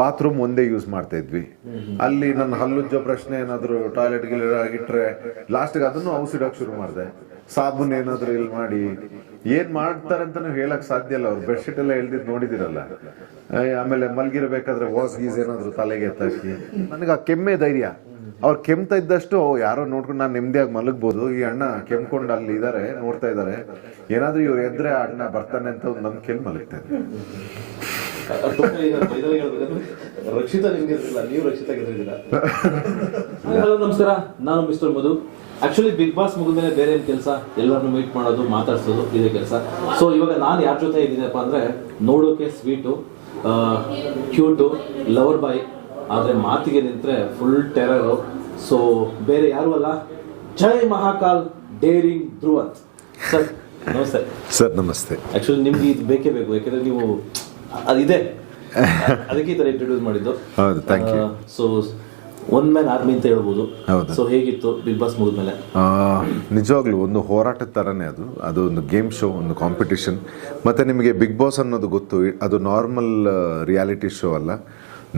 Bathroom ಒಂದೇ use ಮಾಡ್ತಾ ಇದ್ವಿ. ಅಲ್ಲಿ ನನ್ನ ಹಲ್ಲುಜ್ಜೋ ಪ್ರಶ್ನೆ ಏನಾದ್ರು ಟಾಯ್ಲೆಟ್ ಇಟ್ರೆ ಲಾಸ್ಟ್ಗೆ ಅದನ್ನು ಔಷಧಕ್ಕೆ ಶುರು ಮಾಡಿದೆ. ಸಾಬೂನ್ ಏನಾದ್ರು ಇಲ್ಲಿ ಮಾಡಿ ಏನ್ ಮಾಡ್ತಾರೆ ಅಂತಾನು ಹೇಳಕ್ ಸಾಧ್ಯ ಇಲ್ಲ. ಅವ್ರು ಬೆಡ್ಶೀಟ್ ಎಲ್ಲ ಎಳ್ದಿದ್ ನೋಡಿದಿರಲ್ಲ. ಆಮೇಲೆ ಮಲ್ಗಿರ್ಬೇಕಾದ್ರೆ ವಾಸ್ ಗೀಸ್ ಏನಾದ್ರು ತಲೆಗೆ ಎತ್ತಾಕಿ ನನಗೆ ಆ ಕೆಮ್ಮೆ ಧೈರ್ಯ. ಅವ್ರು ಕೆಮ್ತಾ ಇದ್ದಷ್ಟು ಯಾರೋ ನೋಡ್ಕೊಂಡು ನಾನು ನೆಮ್ಮದಿಯಾಗಿ ಮಲಗ್ಬೋದು. ಈ ಅಣ್ಣ ಕೆಮ್ಕೊಂಡು ಅಲ್ಲಿ ಇದಾರೆ, ನೋಡ್ತಾ ಇದಾರೆ, ಏನಾದ್ರೂ ಇವ್ರು ಎದ್ರೆ ಅಣ್ಣ ಬರ್ತಾನೆ ಅಂತ ಒಂದು ನಂಬಿಕೆಯಲ್ಲಿ ಮಲಗ್ತೇನೆ. ರಕ್ಷಿತಾ ನಿಮ್ಗೆ ನೀವು ರಕ್ಷಿತಾ ಗೆದ್ದಿದ್ದೀರಾ. ಹಲೋ ನಮಸ್ಕಾರ, ನಾನು ಮಿಸ್ಟರ್ ಮಧು. ಆಕ್ಚುಲಿ ಬಿಗ್ ಬಾಸ್ ಮುಗಿದ್ಮೇಲೆ ಬೇರೆ ಏನು ಕೆಲಸ, ಎಲ್ಲರನ್ನು ಮೀಟ್ ಮಾಡೋದು, ಮಾತಾಡ್ಸೋದು, ಇದೇ ಕೆಲಸ. ಸೊ ಇವಾಗ ನಾನು ಯಾರ ಜೊತೆ ಇದ್ದೀನಪ್ಪ ಅಂದ್ರೆ, ನೋಡೋಕೆ ಸ್ವೀಟು, ಕ್ಯೂಟು, ಲವರ್ ಬಾಯ್, ಆದರೆ ಮಾತಿಗೆ ನಿಂತರೆ ಫುಲ್ ಟೆರರು. ಸೊ ಬೇರೆ ಯಾರು ಅಲ್ಲ, ಜೈ ಮಹಾಕಾಲ್ ಡೇರಿಂಗ್ ಧ್ರುವಂತ್ ಸರ್. ನಮಸ್ತೆ ಸರ್. ನಮಸ್ತೆ. ಆಕ್ಚುಲಿ ನಿಮ್ಗೆ ಇದು ಬೇಕೇ ಬೇಕು, ಯಾಕೆಂದ್ರೆ ನೀವು ಅದಿದೆ, ಅದಕ್ಕೆ ಈ ಥರ ಇಂಟ್ರೊಡ್ಯೂಸ್ ಮಾಡಿದ್ದು. ಹೌದು, thank you. So one man army ಅಂತ ಹೇಳ್ಬೋದು. ಸೊ ಹೇಗಿತ್ತು ಬಿಗ್ ಬಾಸ್ ಮುಗಿದ್ಮೇಲೆ? ನಿಜವಾಗ್ಲೂ ಒಂದು ಹೋರಾಟದ ಥರನೇ ಅದು ಒಂದು ಗೇಮ್ ಶೋ, ಒಂದು ಕಾಂಪಿಟಿಷನ್. ಮತ್ತು ನಿಮಗೆ ಬಿಗ್ ಬಾಸ್ ಅನ್ನೋದು ಗೊತ್ತು, ಅದು ನಾರ್ಮಲ್ ರಿಯಾಲಿಟಿ ಶೋ ಅಲ್ಲ.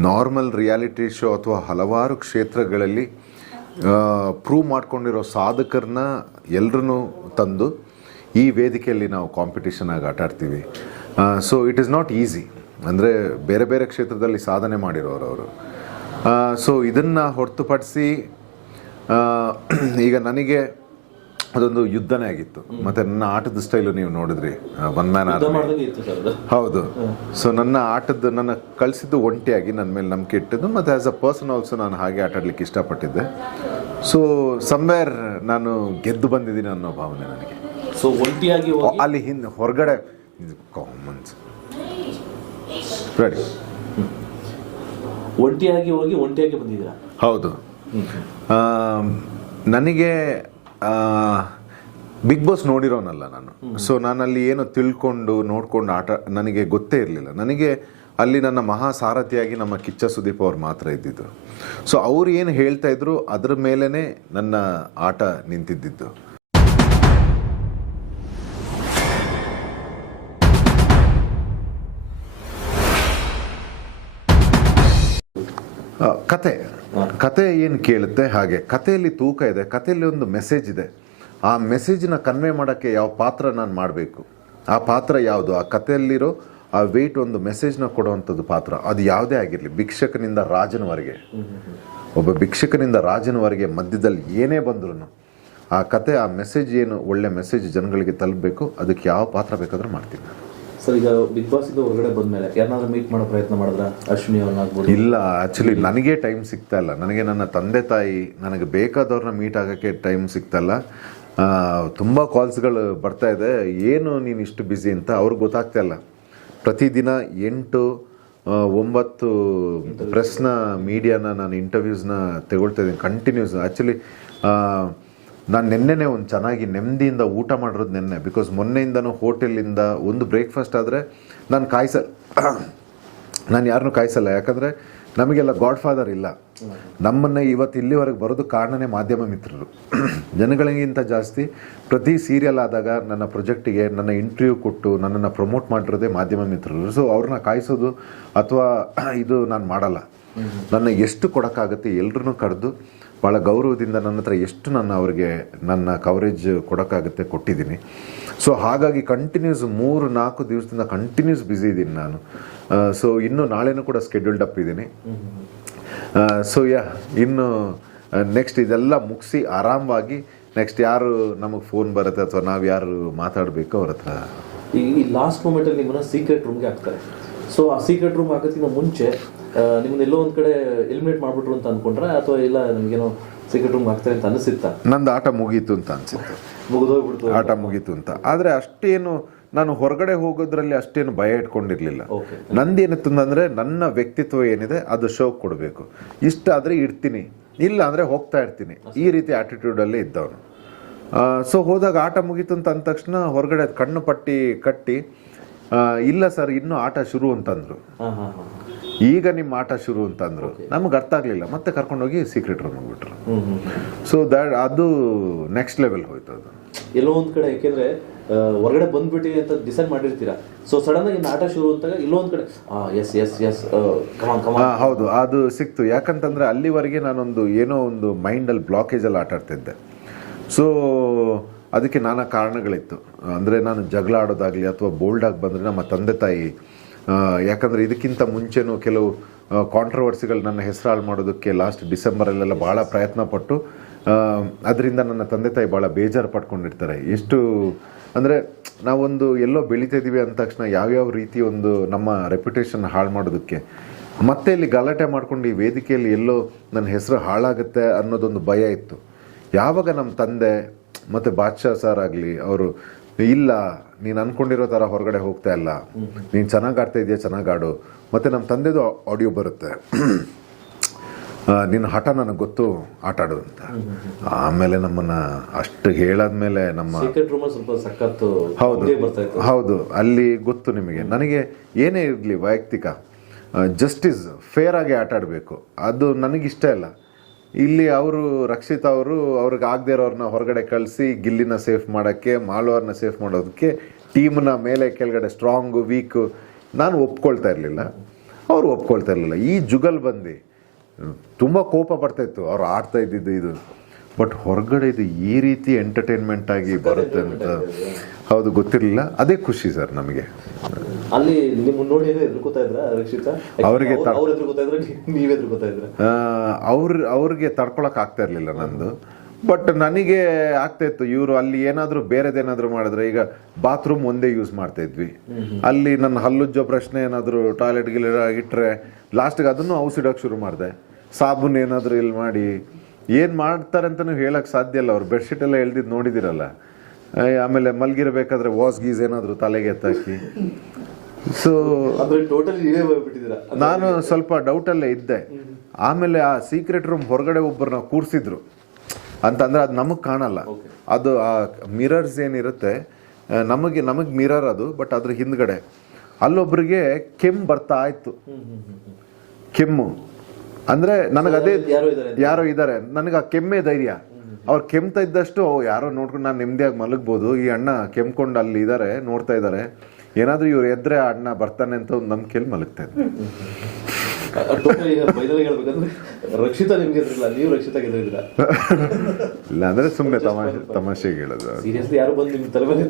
ನಾರ್ಮಲ್ ರಿಯಾಲಿಟಿ ಶೋ ಅಥವಾ ಹಲವಾರು ಕ್ಷೇತ್ರಗಳಲ್ಲಿ ಪ್ರೂವ್ ಮಾಡ್ಕೊಂಡಿರೋ ಸಾಧಕರನ್ನ ಎಲ್ಲರನ್ನೂ ತಂದು ಈ ವೇದಿಕೆಯಲ್ಲಿ ನಾವು ಕಾಂಪಿಟಿಷನ್ ಆಗಿ ಆಟ ಆಡ್ತೀವಿ. So it is not easy. ಅಂದರೆ ಬೇರೆ ಬೇರೆ ಕ್ಷೇತ್ರದಲ್ಲಿ ಸಾಧನೆ ಮಾಡಿರೋರು ಅವರು. ಸೊ ಇದನ್ನು ಹೊರತುಪಡಿಸಿ ಈಗ ನನಗೆ ಅದೊಂದು ಯುದ್ಧನೇ ಆಗಿತ್ತು. ಮತ್ತು ನನ್ನ ಆಟದ ಸ್ಟೈಲು ನೀವು ನೋಡಿದ್ರಿ, ಒನ್ ಮ್ಯಾನ್ ಆರ್ಮಿ. ಹೌದು. ಸೊ ನನ್ನ ಕಳಿಸಿದ್ದು ಒಂಟಿಯಾಗಿ ನನ್ನ ಮೇಲೆ ನಂಬಿಕೆ ಇಟ್ಟಿದ್ದು, ಮತ್ತು ಆ್ಯಸ್ ಅ ಪರ್ಸನ್ ಆಲ್ಸೋ ನಾನು ಹಾಗೆ ಆಟ ಆಡಲಿಕ್ಕೆ ಇಷ್ಟಪಟ್ಟಿದ್ದೆ. ಸೊ ಸಮ್ವೇರ್ ನಾನು ಗೆದ್ದು ಬಂದಿದ್ದೀನಿ ಅನ್ನೋ ಭಾವನೆ ನನಗೆ. ಸೊ ಒಂಟಿಯಾಗಿ ಅಲ್ಲಿ ಹೊರಗಡೆ ಕಾಮನ್ಸ್ ರೆಡಿ ಒಂಟಿಯಾಗಿ ಹೋಗಿ ಒಂಟಿಯಾಗಿ ಬಂದಿದ್ದೀರಾ? ಹೌದು. ನನಗೆ ಬಿಗ್ ಬಾಸ್ ನೋಡಿರೋನಲ್ಲ ನಾನು. ಸೊ ನಾನಲ್ಲಿ ಏನು ತಿಳ್ಕೊಂಡು ನೋಡ್ಕೊಂಡು ಆಟ ನನಗೆ ಗೊತ್ತೇ ಇರಲಿಲ್ಲ. ನನಗೆ ಅಲ್ಲಿ ನನ್ನ ಮಹಾ ಸಾರಥಿಯಾಗಿ ನಮ್ಮ ಕಿಚ್ಚ ಸುದೀಪ್ ಅವ್ರು ಮಾತ್ರ ಇದ್ದಿದ್ದು. ಸೊ ಅವ್ರು ಏನು ಹೇಳ್ತಾ ಇದ್ರು ಅದ್ರ ಮೇಲೇ ನನ್ನ ಆಟ ನಿಂತಿದ್ದಿದ್ದು. ಕತೆ ಏನು ಕೇಳುತ್ತೆ ಹಾಗೆ. ಕಥೆಯಲ್ಲಿ ತೂಕ ಇದೆ, ಕಥೆಯಲ್ಲಿ ಒಂದು ಮೆಸೇಜ್ ಇದೆ. ಆ ಮೆಸೇಜ್ನ ಕನ್ವೆ ಮಾಡೋಕ್ಕೆ ಯಾವ ಪಾತ್ರ ನಾನು ಮಾಡಬೇಕು, ಆ ಪಾತ್ರ ಯಾವುದು, ಆ ಕಥೆಯಲ್ಲಿರೋ ಆ ವೆಯ್ಟ್ ಒಂದು ಮೆಸೇಜ್ನ ಕೊಡುವಂಥದ್ದು ಪಾತ್ರ, ಅದು ಯಾವುದೇ ಆಗಿರಲಿ, ಭಿಕ್ಷಕನಿಂದ ರಾಜನವರೆಗೆ, ಒಬ್ಬ ಭಿಕ್ಷಕನಿಂದ ರಾಜನವರೆಗೆ ಮಧ್ಯದಲ್ಲಿ ಏನೇ ಬಂದ್ರೂ ಆ ಕತೆ, ಆ ಮೆಸೇಜ್ ಏನು ಒಳ್ಳೆ ಮೆಸೇಜ್ ಜನಗಳಿಗೆ ತಲುಪಬೇಕು, ಅದಕ್ಕೆ ಯಾವ ಪಾತ್ರ ಬೇಕಾದ್ರೂ ಮಾಡ್ತೀನಿ. ಸರ್, ಈಗ ಬಿಗ್ ಬಾಸ್ ಇಂದ ಹೊರಗಡೆ ಬಂದ್ಮೇಲೆ ಯಾರನ್ನಾದ್ರೂ ಮೀಟ್ ಮಾಡೋ ಪ್ರಯತ್ನ ಮಾಡಿದ್ರ? ಅಶ್ವಿನಿ ಅವ್ರನ್ನಾಗ್ಬೋದು? ಇಲ್ಲ, ಆ್ಯಕ್ಚುಲಿ ನನಗೆ ಟೈಮ್ ಸಿಗ್ತಾ ಇಲ್ಲ. ನನಗೆ ನನ್ನ ತಂದೆ ತಾಯಿ, ನನಗೆ ಬೇಕಾದವ್ರನ್ನ ಮೀಟ್ ಆಗೋಕ್ಕೆ ಟೈಮ್ ಸಿಗ್ತಾ ಇಲ್ಲ. ತುಂಬ ಕಾಲ್ಸ್ಗಳು ಬರ್ತಾ ಇದೆ, ಏನು ನೀನು ಇಷ್ಟು ಬ್ಯುಸಿ ಅಂತ. ಅವ್ರಿಗೆ ಗೊತ್ತಾಗ್ತಾ ಇಲ್ಲ. ಪ್ರತಿದಿನ 8-9 ಪ್ರೆಸ್ನ ಮೀಡಿಯಾನ ನಾನು ಇಂಟರ್ವ್ಯೂಸ್ನ ತಗೊಳ್ತಾ ಇದ್ದೀನಿ ಕಂಟಿನ್ಯೂಸ್. ಆ್ಯಕ್ಚುಲಿ ನಾನು ನೆನ್ನೆನೇ ಒಂದು ಚೆನ್ನಾಗಿ ನೆಮ್ಮದಿಯಿಂದ ಊಟ ಮಾಡಿರೋದು ನೆನ್ನೆ. ಬಿಕಾಸ್ ಮೊನ್ನೆಯಿಂದನೂ ಹೋಟೆಲಿಂದ ಒಂದು ಬ್ರೇಕ್ಫಾಸ್ಟ್ ಆದರೆ ನಾನು ಯಾರನ್ನೂ ಕಾಯಿಸಲ್ಲ. ಯಾಕಂದರೆ ನಮಗೆಲ್ಲ ಗಾಡ್ ಫಾದರ್ ಇಲ್ಲ. ನಮ್ಮನ್ನು ಇವತ್ತು ಇಲ್ಲಿವರೆಗೆ ಬರೋದು ಕಾರಣನೇ ಮಾಧ್ಯಮ ಮಿತ್ರರು. ಜನಗಳಿಗಿಂತ ಜಾಸ್ತಿ ಪ್ರತಿ ಸೀರಿಯಲ್ ಆದಾಗ ನನ್ನ ಪ್ರೊಜೆಕ್ಟಿಗೆ ನನ್ನ ಇಂಟರ್ವ್ಯೂ ಕೊಟ್ಟು ನನ್ನನ್ನು ಪ್ರಮೋಟ್ ಮಾಡಿರೋದೇ ಮಾಧ್ಯಮ ಮಿತ್ರರು. ಸೊ ಅವ್ರನ್ನ ಕಾಯಿಸೋದು ಅಥವಾ ಇದು ನಾನು ಮಾಡಲ್ಲ. ನನ್ನ ಎಷ್ಟು ಕೊಡೋಕ್ಕಾಗುತ್ತೆ ಎಲ್ಲರನ್ನೂ ಕರೆದು ಭಾಳ ಗೌರವದಿಂದ ನನ್ನ ಹತ್ರ ಎಷ್ಟು ಅವರಿಗೆ ನನ್ನ ಕವರೇಜ್ ಕೊಡೋಕ್ಕಾಗುತ್ತೆ ಕೊಟ್ಟಿದ್ದೀನಿ. ಸೊ ಹಾಗಾಗಿ ಕಂಟಿನ್ಯೂಸ್ 3-4 ದಿವಸದಿಂದ ಕಂಟಿನ್ಯೂಸ್ ಬ್ಯುಸಿ ಇದ್ದೀನಿ ನಾನು. ಸೊ ಇನ್ನು ನಾಳೆನೂ ಕೂಡ ಸ್ಕೆಡ್ಯೂಲ್ಡ್ ಅಪ್ ಇದ್ದೀನಿ. ಸೊ ಇನ್ನು ನೆಕ್ಸ್ಟ್ ಇದೆಲ್ಲ ಮುಗಿಸಿ ಆರಾಮವಾಗಿ ನೆಕ್ಸ್ಟ್ ಯಾರು ನಮಗೆ ಫೋನ್ ಬರುತ್ತೆ ಅಥವಾ ನಾವು ಯಾರು ಮಾತಾಡಬೇಕು ಅವ್ರ ಹತ್ರ. ಈ ಲಾಸ್ಟ್ ಮೂಮೆಂಟಲ್ಲಿ ನಿಮ್ಮನ್ನ ಸೀಕ್ರೆಟ್ ರೂಮ್ಗೆ ಹಾಕ್ತಾರೆ. ಸೊ ಆ ಸೀಕ್ರೆಟ್ ರೂಮ್ ಹಾಕೋಕ್ಕಿಂತ ಮುಂಚೆ ನಿಮ್ಮನ್ನ ಎಲ್ಲೋ ಒಂದು ಕಡೆ ಎಲಿಮಿನೇಟ್ ಮಾಡಿಬಿಟ್ರು ಅಂತ ಅಂದ್ಕೊಂಡ್ರೆ, ಅಥವಾ ಇಲ್ಲ ನಿಮಗೇನೋ ಸೀಕ್ರೆಟ್ ರೂಮ್ ಹಾಕ್ತಾರೆ ಅಂತ ಅನಿಸುತ್ತಾ? ನಂದು ಆಟ ಮುಗೀತು ಅಂತ ಅನಿಸುತ್ತೆ. ಮುಗಿದೋಗ್ಬಿಡ್ತು, ಆಟ ಮುಗೀತು ಅಂತ. ಆದರೆ ಅಷ್ಟೇನು ನಾನು ಹೊರಗಡೆ ಹೋಗೋದ್ರಲ್ಲಿ ಅಷ್ಟೇನು ಭಯ ಇಟ್ಕೊಂಡಿರಲಿಲ್ಲ. ನಂದೇನಿತ್ತಂದರೆ ನನ್ನ ವ್ಯಕ್ತಿತ್ವ ಏನಿದೆ ಅದು ಶೋ ಕೊಡಬೇಕು. ಇಷ್ಟ ಆದರೆ ಇಡ್ತೀನಿ, ಇಲ್ಲ ಅಂದರೆ ಹೋಗ್ತಾ ಇರ್ತೀನಿ, ಈ ರೀತಿ ಆ್ಯಟಿಟ್ಯೂಡಲ್ಲೇ ಇದ್ದವನು. ಸೊ ಹೋದಾಗ ಆಟ ಮುಗೀತು ಅಂತ ಅಂದ ತಕ್ಷಣ ಹೊರಗಡೆ ಕಣ್ಣು ಪಟ್ಟಿ ಕಟ್ಟಿ, ಇಲ್ಲ ಸರ್ ಇನ್ನೂ ಆಟ ಶುರು ಅಂತಂದರು. ಈಗ ನಿಮ್ಮ ಆಟ ಶುರು ಅಂತಂದರು. ನಮಗೆ ಅರ್ಥ ಆಗಲಿಲ್ಲ. ಮತ್ತೆ ಕರ್ಕೊಂಡೋಗಿ ಸೀಕ್ರೆಟ್ ರೂಮ್ ಹೋಗ್ಬಿಟ್ರು. ಸೊ ಅದು ನೆಕ್ಸ್ಟ್ ಲೆವೆಲ್ ಹೋಯ್ತು. ಅದು ಎಲ್ಲೋ ಒಂದು ಕಡೆ, ಯಾಕೆಂದರೆ ಹೊರಗಡೆ ಬಂದ್ಬಿಟ್ಟು ಅಂತ ಡಿಸೈಡ್ ಮಾಡಿರ್ತೀರಾ. ಸೊ ಸಡನ್ ಆಗಿ ನಾಟ ಶುರು ಅಂತಾಗ ಇಲ್ಲೊಂದ್ ಕಡೆ ಎಸ್ ಕಮಾನ್ ಹೌದು, ಅದು ಸಿಕ್ತು. ಯಾಕಂತಂದ್ರೆ ಅಲ್ಲಿವರೆಗೆ ನಾನೊಂದು ಏನೋ ಒಂದು ಮೈಂಡಲ್ಲಿ ಬ್ಲಾಕೇಜಲ್ಲಿ ಆಟ ಆಡ್ತಿದ್ದೆ. ಸೊ ಅದಕ್ಕೆ ನಾನಾ ಕಾರಣಗಳಿತ್ತು. ಅಂದರೆ ನಾನು ಜಗಳ ಆಡೋದಾಗಲಿ ಅಥವಾ ಬೋಲ್ಡಾಗಿ ಬಂದರೆ ನಮ್ಮ ತಂದೆ ತಾಯಿ, ಯಾಕಂದರೆ ಇದಕ್ಕಿಂತ ಮುಂಚೆನೂ ಕೆಲವು ಕಾಂಟ್ರವರ್ಸಿಗಳು ನನ್ನ ಹೆಸರು ಹಾಳು ಮಾಡೋದಕ್ಕೆ ಲಾಸ್ಟ್ ಡಿಸೆಂಬರಲ್ಲೆಲ್ಲ ಭಾಳ ಪ್ರಯತ್ನ ಪಟ್ಟು ಅದರಿಂದ ನನ್ನ ತಂದೆ ತಾಯಿ ಭಾಳ ಬೇಜಾರು ಪಡ್ಕೊಂಡಿರ್ತಾರೆ. ಎಷ್ಟು ಅಂದರೆ ನಾವೊಂದು ಎಲ್ಲೋ ಬೆಳೀತಿದ್ದೀವಿ ಅಂದ ತಕ್ಷಣ ಯಾವ್ಯಾವ ರೀತಿ ಒಂದು ನಮ್ಮ ರೆಪ್ಯುಟೇಷನ್ ಹಾಳು ಮಾಡೋದಕ್ಕೆ ಮತ್ತೆ ಇಲ್ಲಿ ಗಲಾಟೆ ಮಾಡ್ಕೊಂಡು ಈ ವೇದಿಕೆಯಲ್ಲಿ ಎಲ್ಲೋ ನನ್ನ ಹೆಸರು ಹಾಳಾಗುತ್ತೆ ಅನ್ನೋದೊಂದು ಭಯ ಇತ್ತು. ಯಾವಾಗ ನಮ್ಮ ತಂದೆ ಮತ್ತು ಬಾದ್ಶಾ ಸರ್ ಆಗಲಿ ಅವರು ಇಲ್ಲ ನೀನು ಅಂದ್ಕೊಂಡಿರೋ ಥರ ಹೊರಗಡೆ ಹೋಗ್ತಾ ಇಲ್ಲ, ನೀನು ಚೆನ್ನಾಗಿ ಆಡ್ತಾ ಇದೆಯಾ, ಚೆನ್ನಾಗಿ ಆಡು, ಮತ್ತು ನಮ್ಮ ತಂದೆದು ಆಡಿಯೋ ಬರುತ್ತೆ, ನಿನ್ನ ಹಠ ನನಗೆ ಗೊತ್ತು ಆಟ ಆಡು ಅಂತ. ಆಮೇಲೆ ನಮ್ಮನ್ನು ಅಷ್ಟು ಹೇಳಾದ್ಮೇಲೆ ನಮ್ಮ ಹೌದು ಅಲ್ಲಿ ಗೊತ್ತು ನಿಮಗೆ, ನನಗೆ ಏನೇ ಇರಲಿ ವೈಯಕ್ತಿಕ ಜಸ್ಟಿಸ್ ಫೇರ್ ಆಗಿ ಆಟ ಆಡಬೇಕು, ಅದು ನನಗಿಷ್ಟ ಇಲ್ಲ. ಇಲ್ಲಿ ಅವರು ರಕ್ಷಿತ್ ಅವರು ಅವ್ರಿಗೆ ಆಗದೆ ಇರೋರನ್ನ ಹೊರಗಡೆ ಕಳಿಸಿ ಗಿಲ್ಲಿನ ಸೇಫ್ ಮಾಡೋಕ್ಕೆ, ಮಾಳುವರ್ನ ಸೇಫ್ ಮಾಡೋದಕ್ಕೆ ಟೀಮ್ನ ಮೇಲೆ ಕೆಳಗಡೆ ಸ್ಟ್ರಾಂಗು ವೀಕು ನಾನು ಒಪ್ಕೊಳ್ತಾ ಇರಲಿಲ್ಲ, ಅವರು ಒಪ್ಕೊಳ್ತಾ ಇರಲಿಲ್ಲ. ಈ ಜುಗಲ್ ಬಂದು ತುಂಬ ಕೋಪ ಬರ್ತಾಯಿತ್ತು ಅವ್ರು ಆಡ್ತಾ ಇದ್ದಿದ್ದು ಇದು. ಬಟ್ ಹೊರಗಡೆ ಇದು ಈ ರೀತಿ ಎಂಟರ್ಟೈನ್ಮೆಂಟ್ ಆಗಿ ಬರುತ್ತೆ ಅಂತ ಹೌದು ಗೊತ್ತಿರಲಿಲ್ಲ. ಅದೇ ಖುಷಿ ಸರ್ ನಮಗೆ. ಅಲ್ಲಿ ನಿಮ್ಮ ನೋಡಿ ಎದುರ್ಕೋತಾ ಇದ್ರ ರಕ್ಷಿತಾ? ಅವರಿಗೆ ಅವ್ರಿಗೆ ತಡ್ಕೊಳಕ್ ಆಗ್ತಾ ಇರಲಿಲ್ಲ ನಂದು. ಬಟ್ ನನಗೆ ಆಗ್ತಾ ಇತ್ತು ಇವರು ಅಲ್ಲಿ ಏನಾದರೂ ಬೇರೆದೇನಾದರೂ ಮಾಡಿದ್ರೆ, ಈಗ ಬಾತ್ರೂಮ್ ಒಂದೇ ಯೂಸ್ ಮಾಡ್ತಾ ಇದ್ವಿ, ಅಲ್ಲಿ ನನ್ನ ಹಲ್ಲುಜ್ಜೋ ಪ್ರಶ್ನೆ ಏನಾದರೂ ಟಾಯ್ಲೆಟ್ ಗಿಲ್ಲ ಇಟ್ಟರೆ ಲಾಸ್ಟಿಗೆ ಅದನ್ನು ಔಷಧಕ್ಕೆ ಶುರು ಮಾಡಿದೆ. ಸಾಬೂನು ಏನಾದರೂ ಇಲ್ಲಿ ಮಾಡಿ ಏನು ಮಾಡ್ತಾರೆ ಅಂತಲೂ ಹೇಳಕ್ಕೆ ಸಾಧ್ಯ ಇಲ್ಲ. ಅವ್ರು ಬೆಡ್ಶೀಟ್ ಎಲ್ಲ ಎಳ್ದಿದ್ದು ನೋಡಿದಿರಲ್ಲ. ಆಮೇಲೆ ಮಲ್ಗಿರಬೇಕಾದ್ರೆ ವಾಸ್ ಗೀಸ್ ಏನಾದರೂ ತಲೆಗೆ ಎತ್ತಾಕಿ. ಸೊ ನಾನು ಸ್ವಲ್ಪ ಡೌಟಲ್ಲೇ ಇದ್ದೆ. ಆಮೇಲೆ ಆ ಸೀಕ್ರೆಟ್ ರೂಮ್ ಹೊರಗಡೆ ಒಬ್ಬರನ್ನ ಕೂರಿಸಿದ್ರು ಅಂತಂದರೆ ಅದು ನಮಗೆ ಕಾಣಲ್ಲ. ಅದು ಆ ಮಿರರ್ಸ್ ಏನಿರುತ್ತೆ ನಮಗೆ ಮಿರರ್ ಅದು, ಬಟ್ ಅದ್ರ ಹಿಂದ್ಗಡೆ ಅಲ್ಲೊಬ್ರಿಗೆ ಕೆಮ್ಮು ಬರ್ತಾ ಇತ್ತು. ಕೆಮ್ಮು ಅಂದರೆ ನನಗದೇ ಯಾರೋ ಇದ್ದಾರೆ, ನನಗೆ ಆ ಕೆಮ್ಮೆ ಧೈರ್ಯ. ಅವ್ರು ಕೆಮ್ತಾ ಇದ್ದಷ್ಟು ಯಾರೋ ನೋಡ್ಕೊಂಡು ನಾನು ನೆಮ್ಮದಿಯಾಗಿ ಮಲಗ್ಬೋದು. ಈ ಅಣ್ಣ ಕೆಮ್ಕೊಂಡು ಅಲ್ಲಿ ಇದ್ದಾರೆ, ನೋಡ್ತಾ ಇದ್ದಾರೆ, ಏನಾದರೂ ಇವ್ರು ಎದ್ರೆ ಆ ಅಣ್ಣ ಬರ್ತಾನೆ ಅಂತ ಒಂದು ನಂಬಿಕೆಯಲ್ಲಿ ಮಲಗ್ತಾ ಇದ್ದೆ. ರಕ್ಷಿತಾ ನಿಮ್ಗೆ ಎದುರಿಲ್ಲ, ನೀವು ರಕ್ಷಿತಾ ಗೆದ್ರಿಲ್ಲ. ಇಲ್ಲ ಅಂದರೆ ಸುಮ್ಮನೆ ತಮಾಷೆಗೆ ಹೇಳೋದು. ಸೀರಿಯಸ್ಲಿ ಯಾರು ಬಂದು ನಿಮ್ಮ ತಲೆ ಮೇಲೆ